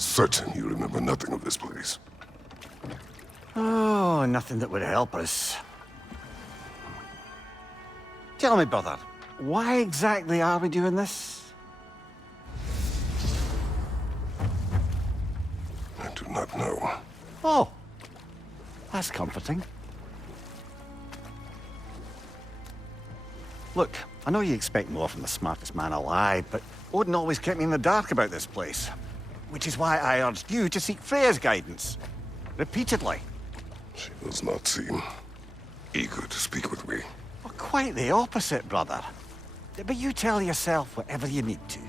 certain you remember nothing of this place. Oh, nothing that would help us. Tell me, brother, why exactly are we doing this? I do not know. Oh, that's comforting. Look, I know you expect more from the smartest man alive, but Odin always kept me in the dark about this place. Which is why I urged you to seek Freya's guidance. Repeatedly. She does not seem eager to speak with me. Well, quite the opposite, brother. But you tell yourself whatever you need to.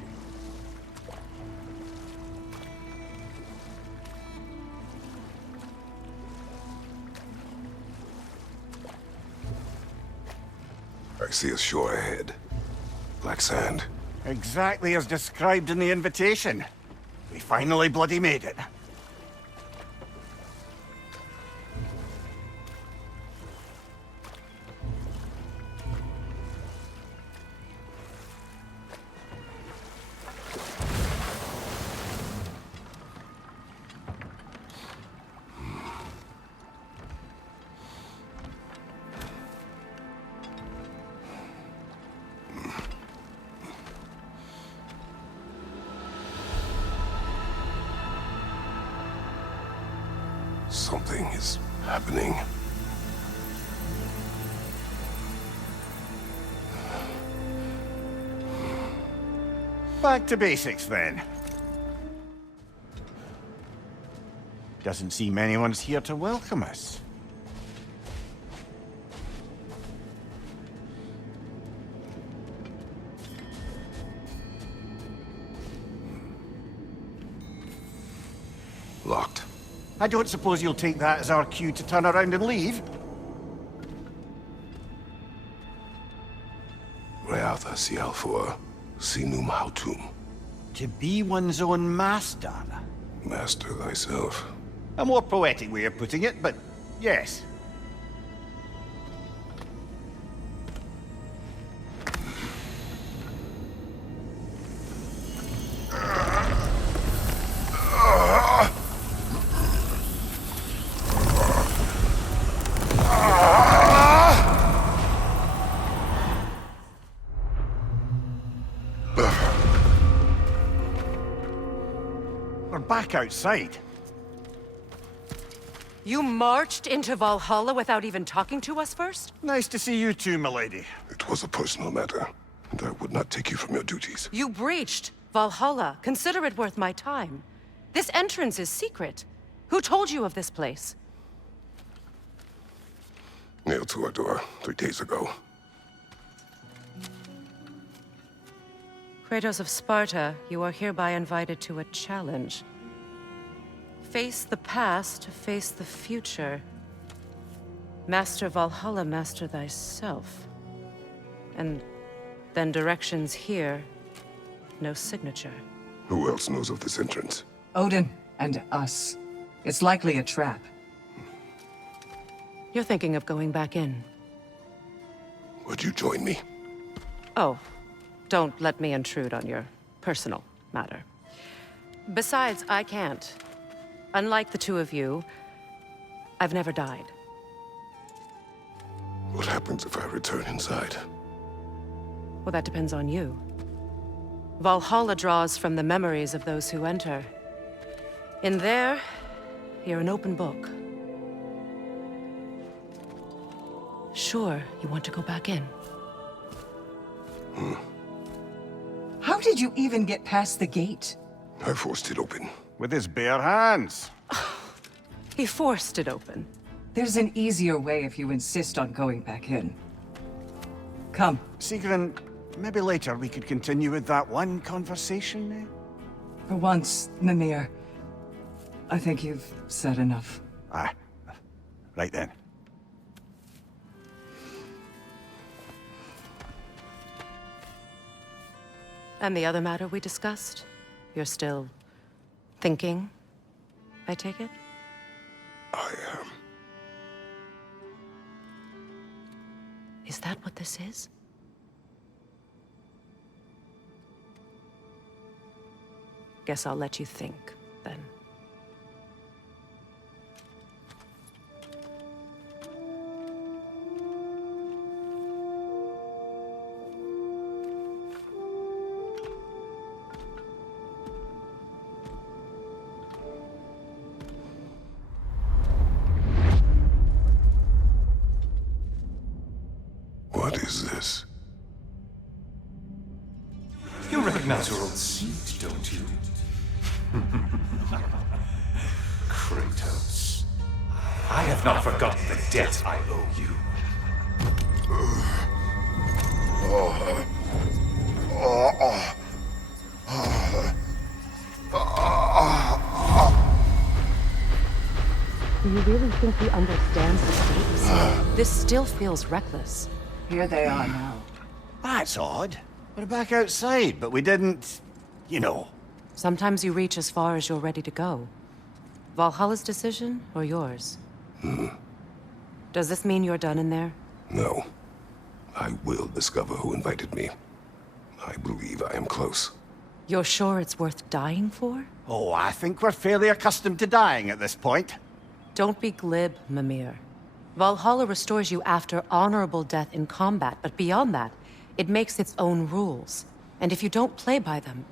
I see a shore ahead. Black sand. Exactly as described in the invitation. We finally bloody made it. Something is happening. Back to basics, then. Doesn't seem anyone's here to welcome us. Locked. I don't suppose you'll take that as our cue to turn around and leave? Reatha Sialfor, Sinum Hautum. To be one's own master. Master thyself. A more poetic way of putting it, but yes. We're back outside. You marched into Valhalla without even talking to us first? Nice to see you too, milady. It was a personal matter, and I would not take you from your duties. You breached Valhalla. Consider it worth my time. This entrance is secret. Who told you of this place? Nailed to our door 3 days ago. Kratos of Sparta, you are hereby invited to a challenge. Face the past to face the future. Master Valhalla, master thyself. And then directions here, no signature. Who else knows of this entrance? Odin and us. It's likely a trap. You're thinking of going back in. Would you join me? Oh, don't let me intrude on your personal matter. Besides, I can't. Unlike the two of you, I've never died. What happens if I return inside? Well, that depends on you. Valhalla draws from the memories of those who enter. In there, you're an open book. Sure, you want to go back in. How did you even get past the gate? I forced it open. With his bare hands. He forced it open. There's an easier way if you insist on going back in. Come. Sigrun, maybe later we could continue with that one conversation, eh? For once, Mimir, I think you've said enough. Aye. Right then. And the other matter we discussed? You're still thinking, I take it? I am. Is that what this is? Guess I'll let you think. then. What is this? You recognize your old seat, don't you? Kratos. I have not forgotten the debt I owe you. Do you really think he understands the stakes? This still feels reckless. Here they are now. That's odd. We're back outside, but we didn't... you know. Sometimes you reach as far as you're ready to go. Valhalla's decision, or yours? Does this mean you're done in there? No. I will discover who invited me. I believe I am close. You're sure it's worth dying for? Oh, I think we're fairly accustomed to dying at this point. Don't be glib, Mimir. Valhalla restores you after honorable death in combat, but beyond that, it makes its own rules. And if you don't play by them...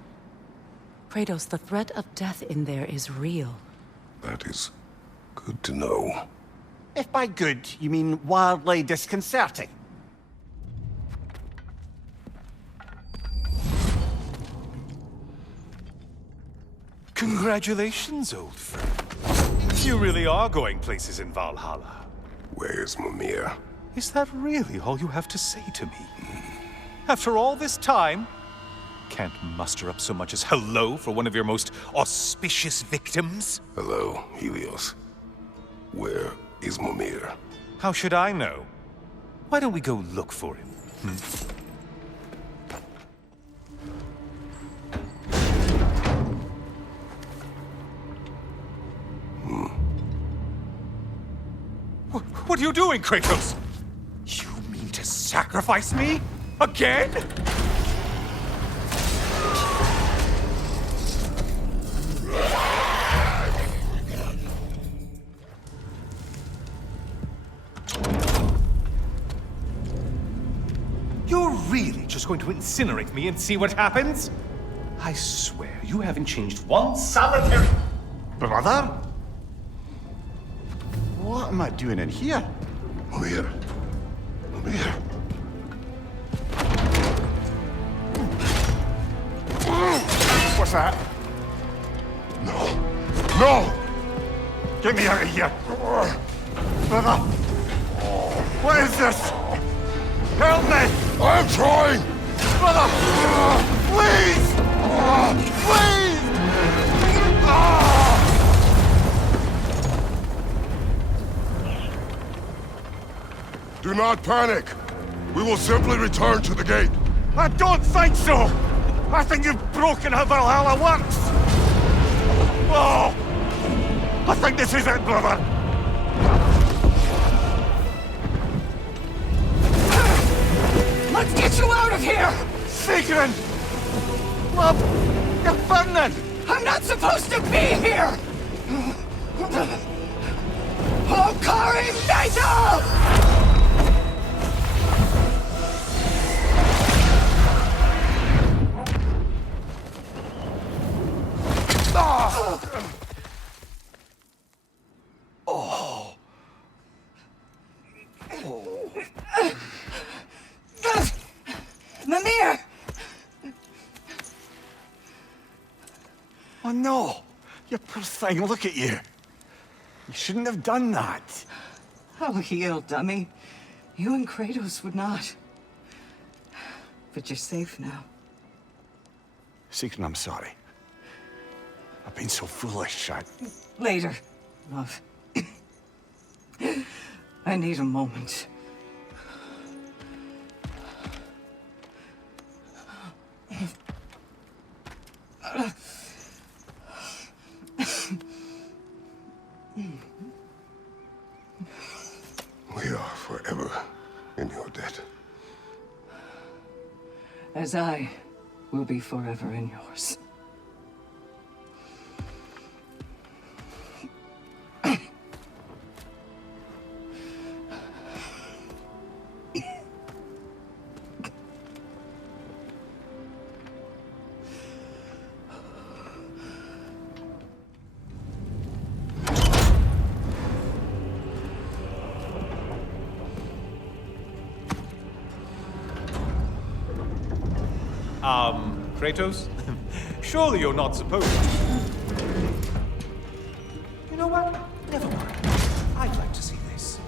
Kratos, the threat of death in there is real. That is good to know. If by good, you mean wildly disconcerting. Congratulations, old friend. You really are going places in Valhalla. Where's Mimir? Is that really all you have to say to me? After all this time, can't muster up so much as hello for one of your most auspicious victims? Hello, Helios. Where is Mimir? How should I know? Why don't we go look for him? What are you doing, Kratos? You mean to sacrifice me? Again? You're really just going to incinerate me and see what happens? I swear, you haven't changed one solitary... Brother? What am I doing in here? Mimir. Mimir. What's that? No. No! Get me out of here! Brother! What is this? Help me! I'm trying! Brother! Please! Please! Do not panic! We will simply return to the gate. I don't think so! I think you've broken how Valhalla works! Oh! I think this is it, brother! Let's get you out of here! Sigrun! Love, you're burning! I'm not supposed to be here! Hokari Naito! Mimir! Oh no! You poor thing, look at you! You shouldn't have done that. Oh, heal, dummy. You and Kratos would not. But you're safe now. Sigrun, I'm sorry. I've been so foolish, Later, love. I need a moment. We are forever in your debt. As I will be forever in yours. Kratos? Surely you're not supposed to. You know what? Never mind. I'd like to see this.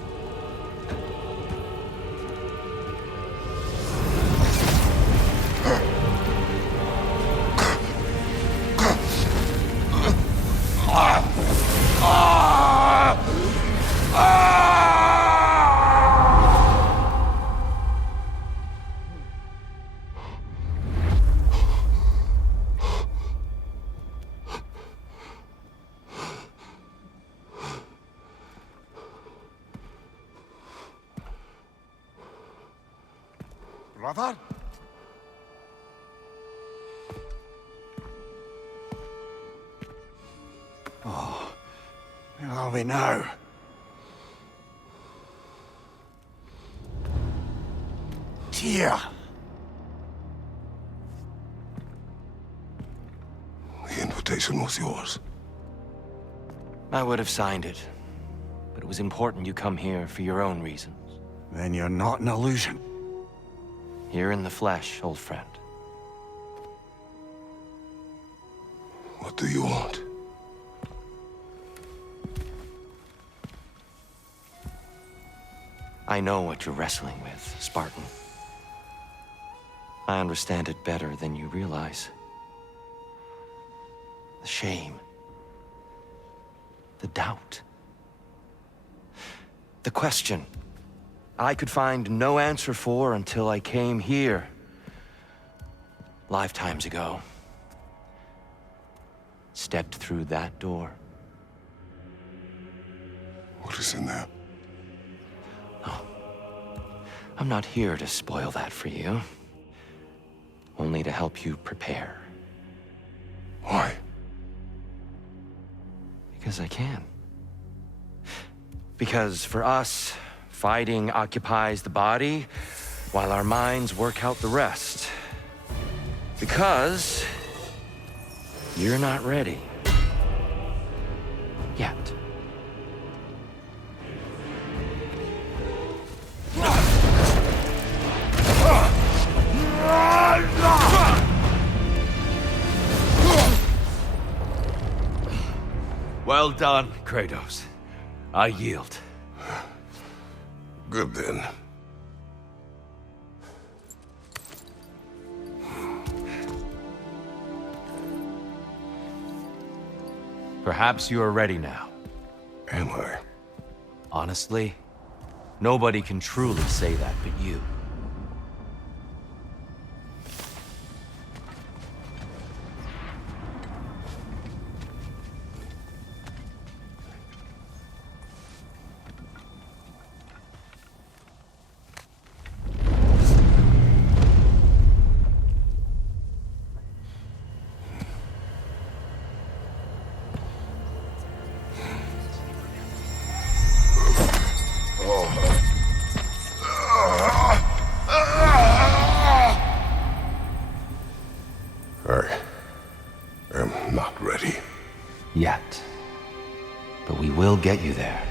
Brother? Oh, where are we now? Tyr! The invitation was yours. I would have signed it, but it was important you come here for your own reasons. Then you're not an illusion. Here in the flesh, old friend. What do you want? I know what you're wrestling with, Spartan. I understand it better than you realize. The shame. The doubt. The question I could find no answer for until I came here. Lifetimes ago. Stepped through that door. What is in there? I'm not here to spoil that for you. Only to help you prepare. Why? Because I can. Because for us, fighting occupies the body, while our minds work out the rest. Because you're not ready. Yet. Well done, Kratos. I yield. Good then. Perhaps you are ready now. Am I? Honestly, nobody can truly say that but you. I am not ready. Yet. But we will get you there.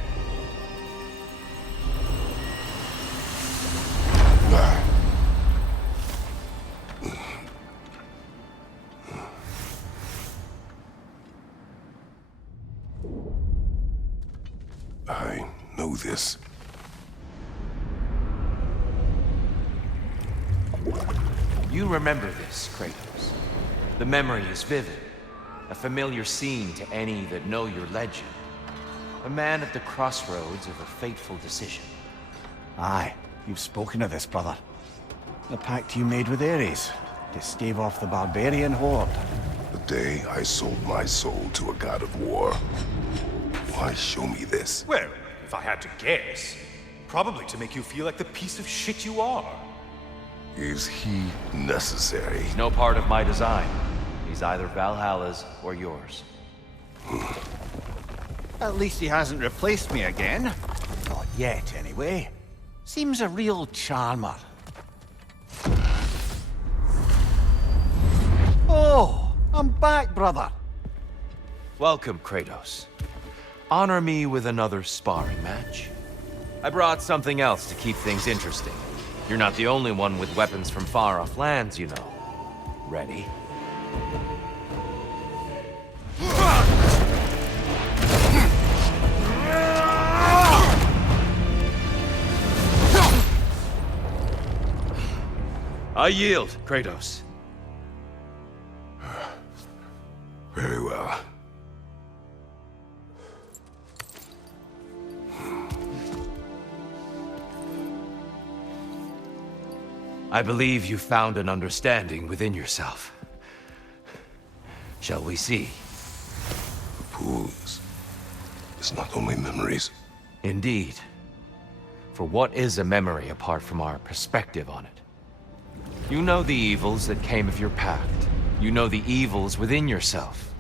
I know this. You remember this, Kratos. The memory is vivid. A familiar scene to any that know your legend. A man at the crossroads of a fateful decision. Aye, you've spoken of this, brother. The pact you made with Ares to stave off the barbarian horde. The day I sold my soul to a god of war. Why show me this? Well, if I had to guess, probably to make you feel like the piece of shit you are. Is he necessary? He's no part of my design. He's either Valhalla's or yours. At least he hasn't replaced me again. Not yet, anyway. Seems a real charmer. Oh, I'm back, brother. Welcome, Kratos. Honor me with another sparring match. I brought something else to keep things interesting. You're not the only one with weapons from far-off lands, you know. Ready? I yield, Kratos. Very well. I believe you found an understanding within yourself. Shall we see? The pools. It's not only memories. Indeed. For what is a memory apart from our perspective on it? You know the evils that came of your pact. You know the evils within yourself.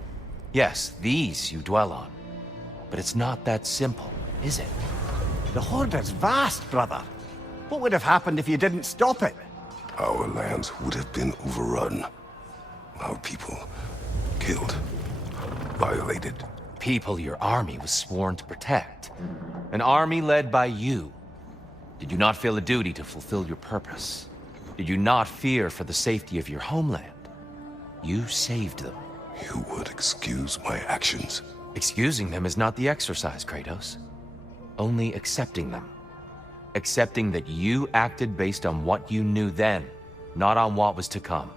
Yes, these you dwell on. But it's not that simple, is it? The Horde is vast, brother. What would have happened if you didn't stop it? Our lands would have been overrun. Our people killed, violated. People your army was sworn to protect. An army led by you. Did you not feel a duty to fulfill your purpose? Did you not fear for the safety of your homeland? You saved them. You would excuse my actions. Excusing them is not the exercise, Kratos. Only accepting them. Accepting that you acted based on what you knew then, not on what was to come.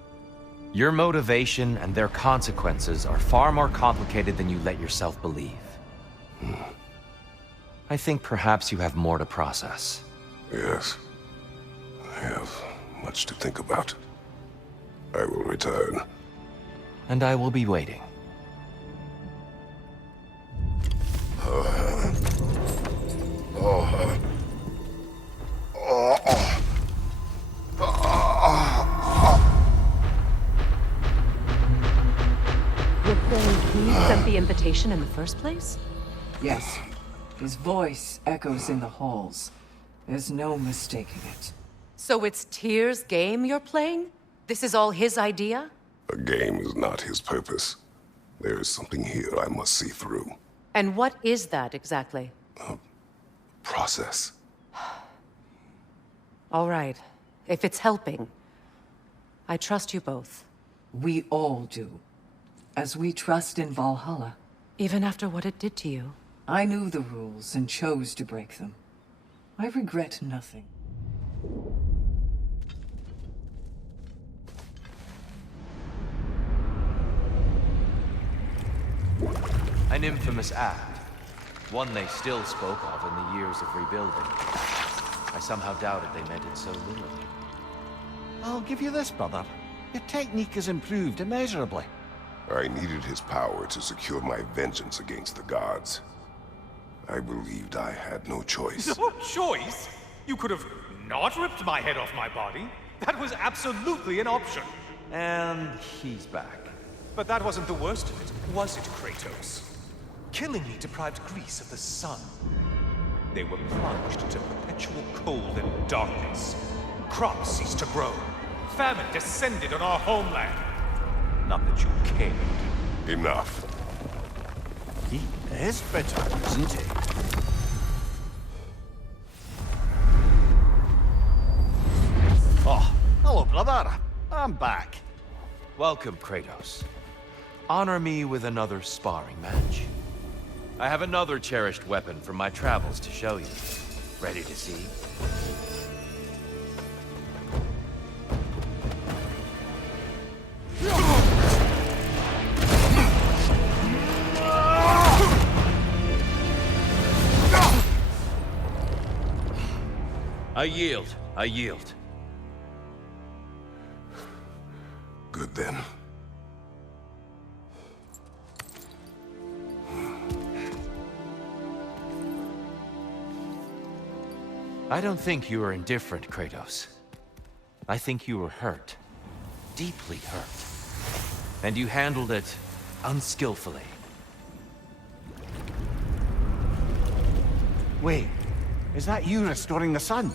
Your motivation and their consequences are far more complicated than you let yourself believe. I think perhaps you have more to process. Yes. I have much to think about. I will return. And I will be waiting. You're saying he sent the invitation in the first place? Yes. His voice echoes in the halls. There's no mistaking it. So it's Tyr's game you're playing? This is all his idea? A game is not his purpose. There is something here I must see through. And what is that exactly? Process. All right. If it's helping, I trust you both. We all do. As we trust in Valhalla. Even after what it did to you. I knew the rules and chose to break them. I regret nothing. An infamous act. One they still spoke of in the years of rebuilding. I somehow doubted they meant it so literally. I'll give you this, brother. Your technique has improved immeasurably. I needed his power to secure my vengeance against the gods. I believed I had no choice. No choice? You could have not ripped my head off my body. That was absolutely an option. And he's back. But that wasn't the worst of it, was it, Kratos? Killing me deprived Greece of the sun. They were plunged into perpetual cold and darkness. Crops ceased to grow. Famine descended on our homeland. Not that you cared. Enough. He is bitter, isn't he? Oh, hello, brother. I'm back. Welcome, Kratos. Honor me with another sparring match. I have another cherished weapon from my travels to show you. Ready to see? I yield. I yield. Good then. I don't think you were indifferent, Kratos. I think you were hurt. Deeply hurt. And you handled it unskillfully. Wait, is that you restoring the sun?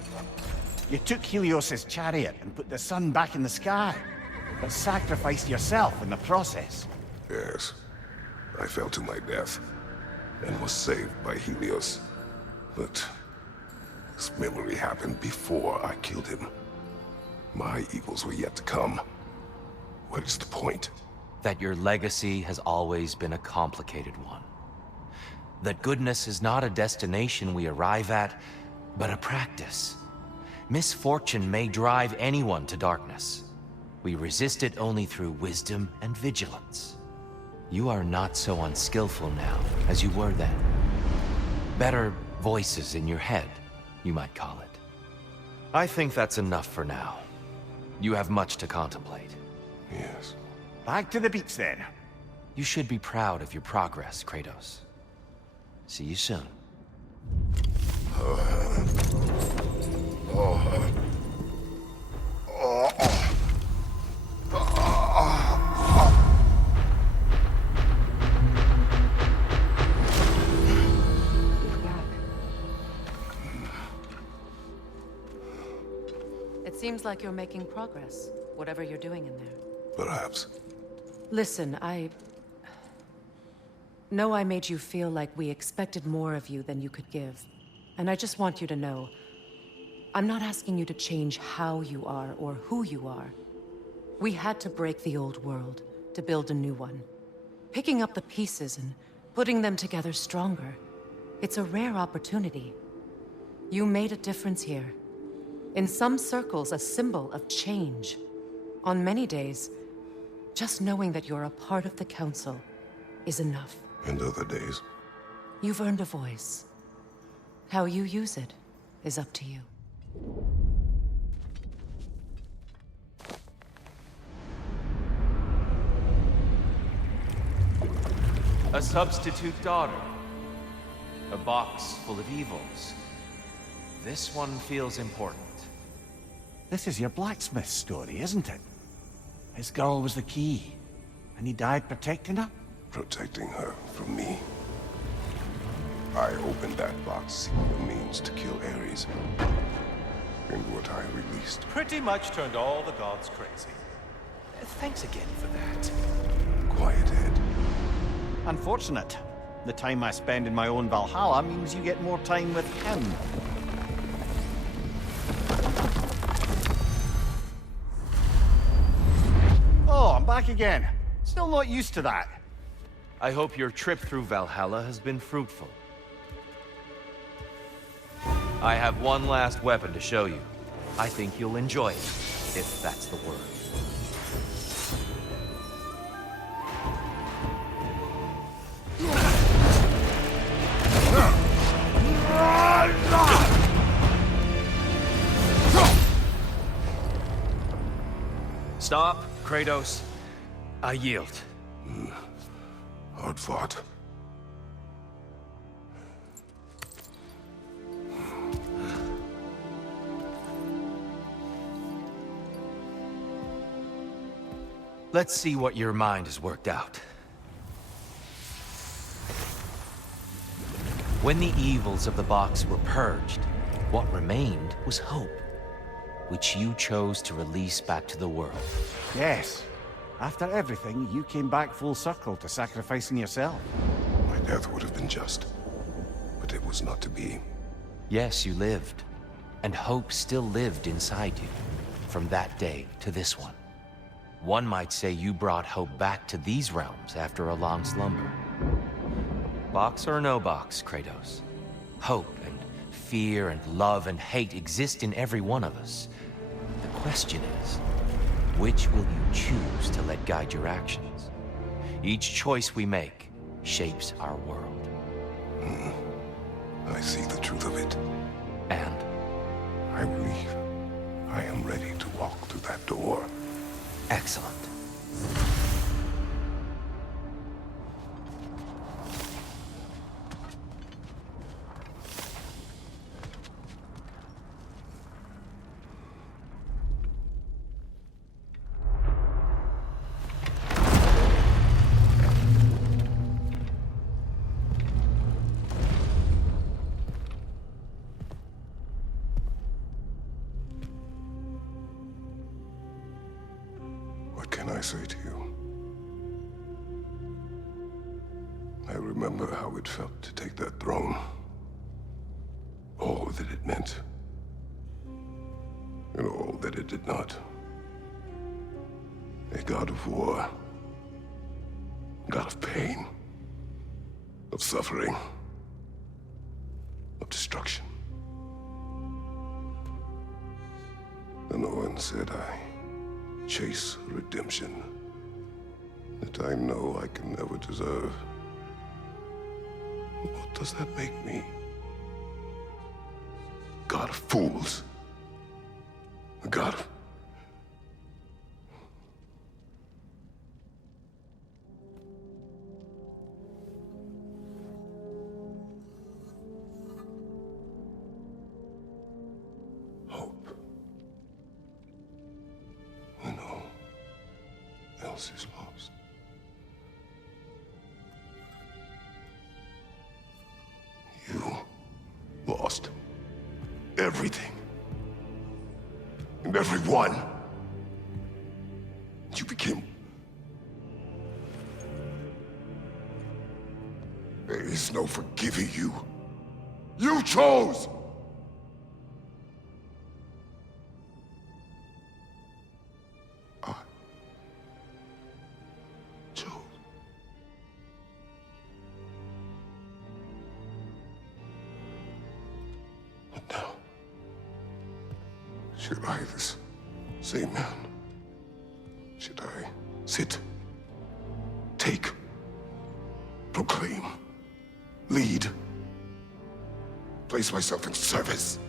You took Helios's chariot and put the sun back in the sky, but sacrificed yourself in the process. Yes. I fell to my death and was saved by Helios. But this memory happened before I killed him. My evils were yet to come. What is the point? That your legacy has always been a complicated one. That goodness is not a destination we arrive at, but a practice. Misfortune may drive anyone to darkness. We resist it only through wisdom and vigilance. You are not so unskillful now as you were then. Better voices in your head, you might call it. I think that's enough for now. You have much to contemplate. Yes. Back to the beach then. You should be proud of your progress, Kratos. See you soon. It seems like you're making progress, whatever you're doing in there. Perhaps. Listen, I know I made you feel like we expected more of you than you could give. And I just want you to know, I'm not asking you to change how you are or who you are. We had to break the old world to build a new one. Picking up the pieces and putting them together stronger. It's a rare opportunity. You made a difference here. In some circles, a symbol of change. On many days, just knowing that you're a part of the Council is enough. And other days? You've earned a voice. How you use it is up to you. A substitute daughter. A box full of evils. This one feels important. This is your blacksmith story, isn't it? His girl was the key, and he died protecting her? Protecting her from me. I opened that box seeking the means to kill Ares. And what I released. Pretty much turned all the gods crazy. Thanks again for that. Quiet head. Unfortunate. The time I spend in my own Valhalla means you get more time with him. Oh, I'm back again. Still not used to that. I hope your trip through Valhalla has been fruitful. I have one last weapon to show you. I think you'll enjoy it, if that's the word. Stop, Kratos. I yield. Hard fought. Let's see what your mind has worked out. When the evils of the box were purged, what remained was hope, which you chose to release back to the world. Yes. After everything, you came back full circle to sacrificing yourself. My death would have been just. But it was not to be. Yes, you lived. And hope still lived inside you, from that day to this one. One might say you brought hope back to these realms after a long slumber. Box or no box, Kratos. Hope and fear and love and hate exist in every one of us. The question is, which will you choose to let guide your actions? Each choice we make shapes our world. I see the truth of it. And I believe I am ready to walk through that door. excellent. What can I say to you? I remember how it felt to take that throne. All that it meant. And all that it did not. A god of war. God of pain. Of suffering. Of destruction. And no one said I chase redemption that I know I can never deserve. What does that make me? God of fools. A god of... hope. When all else is lost. You lost everything. And everyone. You became... There is no forgiving you. You chose! I chose. But now, should I, this same man, should I sit, take, proclaim, lead, place myself in service?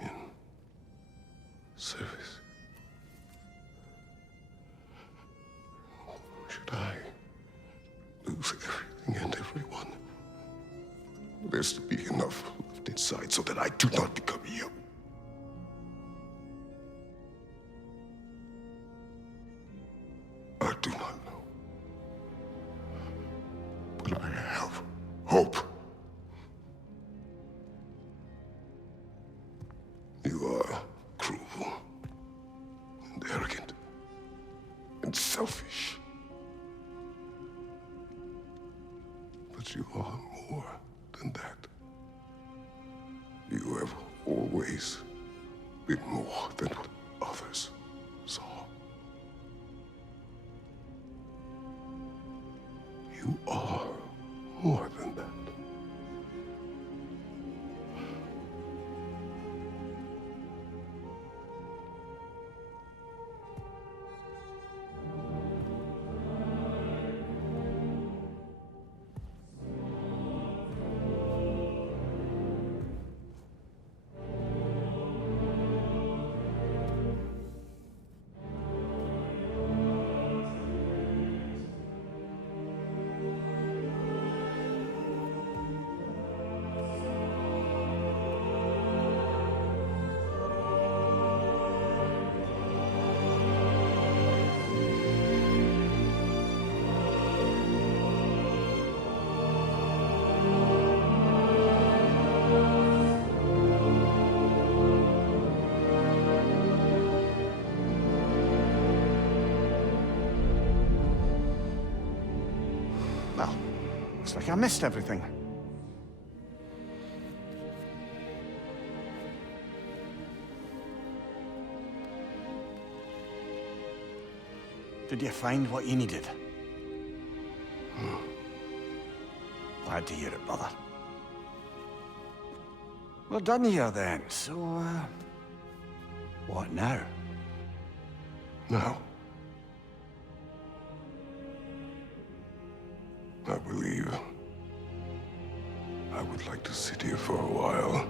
In service? Should I lose everything and everyone? There's to be enough left inside so that I do not become you. I do not know. But I have hope. You are cruel and arrogant and selfish. But you are more than that. You have always been more than what others saw. You are more than that. Well, looks like I missed everything. Did you find what you needed? Glad to hear it, brother. Well done here, then. So, what now? Now, I believe I would like to sit here for a while